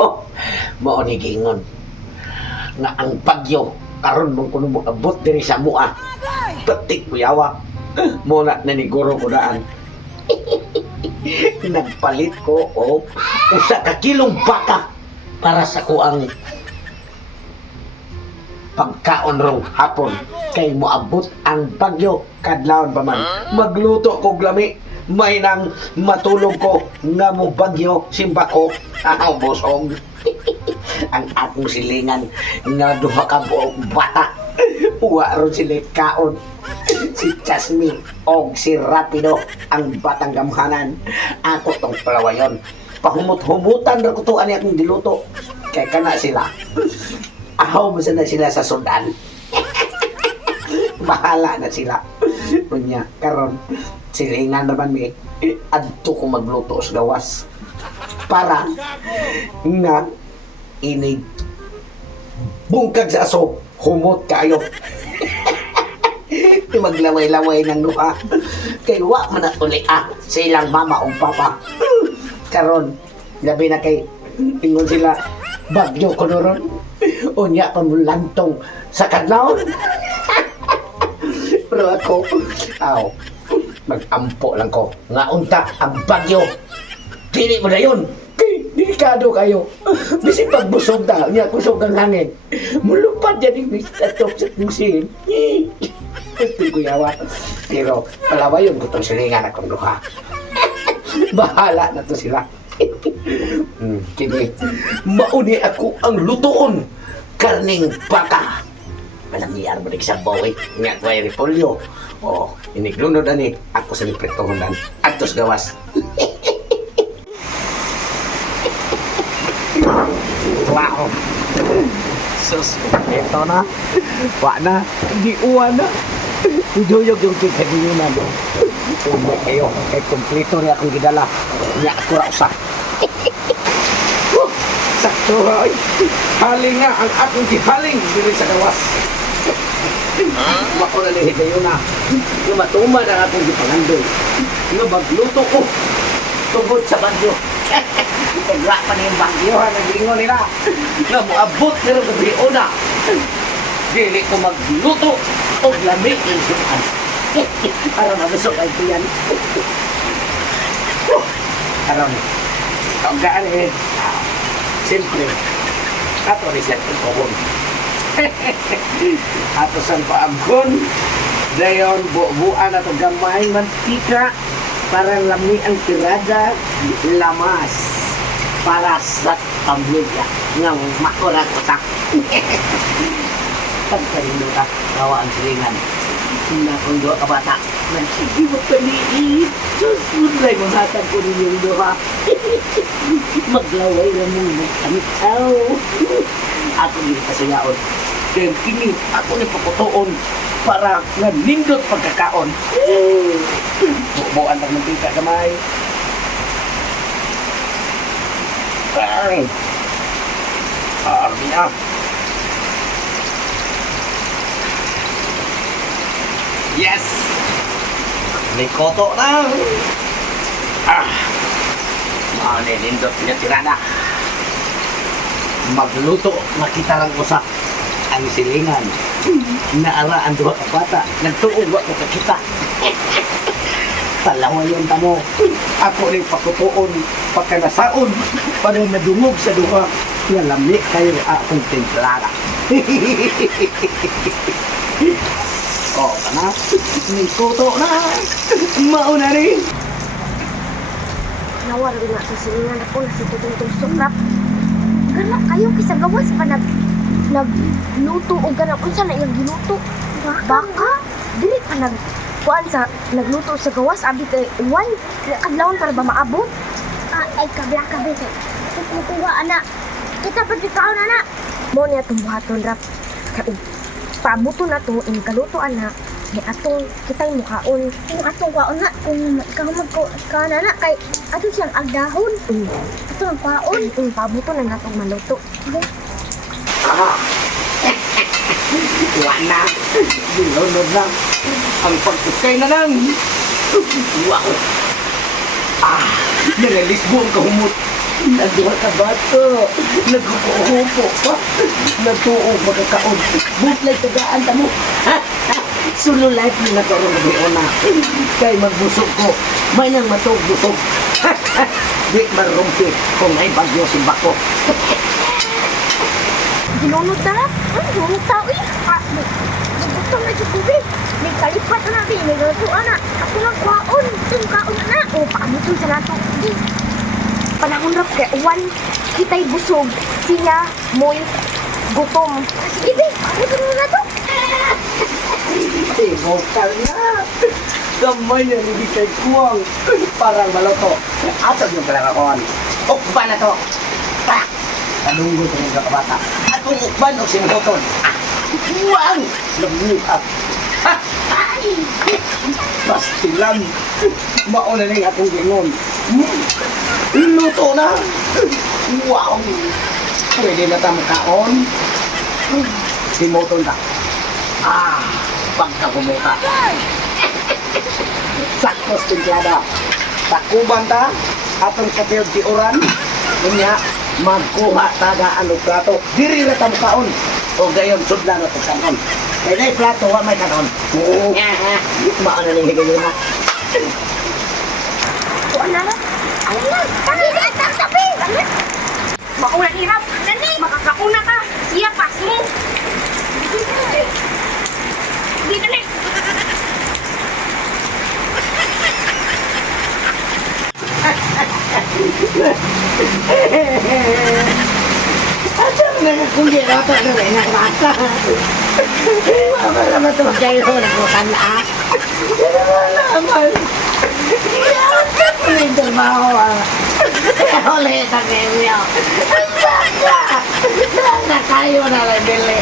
Oh, mao ni gingon nga ang bagyo karon mong kuno mo abot diri sa mua. Petik kuyawa. Muna naniguro ko daan. Nagpalit ko og usa ka kilong baka para sa kuang pagkaon rong hapon kay moabot ang bagyo kadlawon pa man. Magluto kog lami, may nang matulog ko nga mo bagyo simba ko ang busog. Ang akong silingan nga duha ka buok bata wa ron sila kaon. Si Jasmine og si Rapido ang batang gamhanan. Ako tong palawayon, pahumut-humutan ra ko to ani akong diluto kay kana sila. Ahaw mo na sila sa Sudan. Bahala na sila. Unya, karon silingan naman mi adto ko magluto sa gawas para nga ini bungkag sa aso humot kayo. Maglaway-laway ng luha kay wa man na uli sa ilang mama o papa. Karon labi na kay ingon sila bagyo ko noron. Unya pa mo lantong sa kadlawon. Pero ako, mag-ampo lang ko. Nga unta, ang bagyo. Dili mo na yun. Delikado kayo. Bisip pagbusog na, niya kusog ang hangin. Mulupad yan yung mistatop sa tingsin. Ito ko yawa. Pero palawayon ko itong silingan akong duha. Bahala na to sila. Kini, mauni ako ang lutoon. Karning baka. Malamiyar mo sa bawi. Nga ko ay repolyo. O, iniglunod ani. Ako sa nipritohon dan. Atos gawas. Wow. Sus, ito na. Wa na. Hindi uwan na. Iduyog yung kikadinunan. Umay kayo. Kay kumplito niya akong gidala. Niya ako rausa. Sakto ay. Haling nga ang akong gihaling diri sa gawas. Wako na ni higayon na. Nga matumad ang akong gipangandoy. Nga magluto ko. Tungod sa bagyo. Kagla pa na yung bagyo ha. Naglingon nila. Nga moabot nila gabi una. Dili ko magluto o lamig yung sukan. Araw na gusto kayo ko yan. Araw na. Kaungaan eh. Siyempre. Ato ni siya kong kohon. Ato san paabgon. Dayon buuan ato gamay mantika. Para lami ang tirada lamas. Para sa pamilya. Nga makulat utak. Pagkalimutan, gawa ang silingan. Na kung doon ka bata, nagsige mo paliit. Susunday mo hatag ko rin yung doha. Maglaway na mong magtanitaw. Ako din kasayaon. Kaya kini, ako ni pakutoon para nalindot pagkakaon. Bubuan lang ng tika gamay. Armi na. Yes! May koto na! Maanilindot niya tirada. Magluto, makita lang ko sa ang silingan. Naaraan doon ka bata. Nagtuog ako kakita. Talawa yun tamo. Ako rin pakutuon, pagkanasaon, para nadungog sa duha. Nalami kayo akong templada. O, kana? May kuto na! Mauna rin! Nawar rin nga sa silingan ako na si Tutong Sukrap. Ganap kayo kisa gawas pa nagluto o ganap. Unsa na iyang giluto? Baka? Dili pa kuan sa nagluto sa gawas. Abi kay uwan. Kadlawon para ba maabot? Ay kabla-kabla. Tutuwa, anak. Kita pa di kaon, anak. Mo niya tumbuhaton rap. Paabuto na to, yung kaluto anak, may atong kitay mukhaon. Yung atong kwaon na, kung ikaw magkaon na kay ato siyang agdahon. Ito ang kwaon, paabuto na natong maluto. Okay? Wala. Dilunod lang. Ang pagkukay na lang. Wow. Nalilisbo ang kahumot. Nagduha ka bato. Nagkukuhupo pa. Nagtuog magkakaon. Butlay tagaan ta mo. Sululay ni nagkaroon ng una. Kay magbusog ko. May nang matog busog. Di marumpi kung ay bagyo si Bako. Ginunod na? Ano, ginunod tao eh. Nagutong na si Kubi. May kalipat na natin, may gatuan na. Ako lang kwaon, itong kaon na. O, paamutong sa nato. Panahon rap kay Uwan, kita'y busog. Siya, mo'y gutom. Sige, be, paamutong na nato. Bokal na. Gamay na hindi kay kuwang. Parang maloto. Atog yung kalakakuan. Ukban na to. Tak! Kalunggo ito yung kakabata. At kung ukban o sinukoton. Kuwang! Lamita. Pastilan. Mauna na yung akong gingon. Luto na. Wow! Pwede na tamo kaon. Simuton ka. Pagkakumuta. Saktos timplada. Takuban ta, atong kapil di oran, kunya, magkuha taga ano plato. Diri na tamo kaon. O gayon, sudla na ito kanon. Kaya na plato, wa may kanon. Oo. Maano na yung higayon na. Tuan na na. Alam na, tangin na, tabi. Maulan hirap. Nani, makakauna ka. Siya, pas mo. Hindi ka na. Asa mo na kung girato na rin ang rata. Mama naman ito kayo nagbukan na. Pero wala naman. Iyakat mo yung trabaho. Ulit ang inyo. Ang baka. Na kayo na lang dili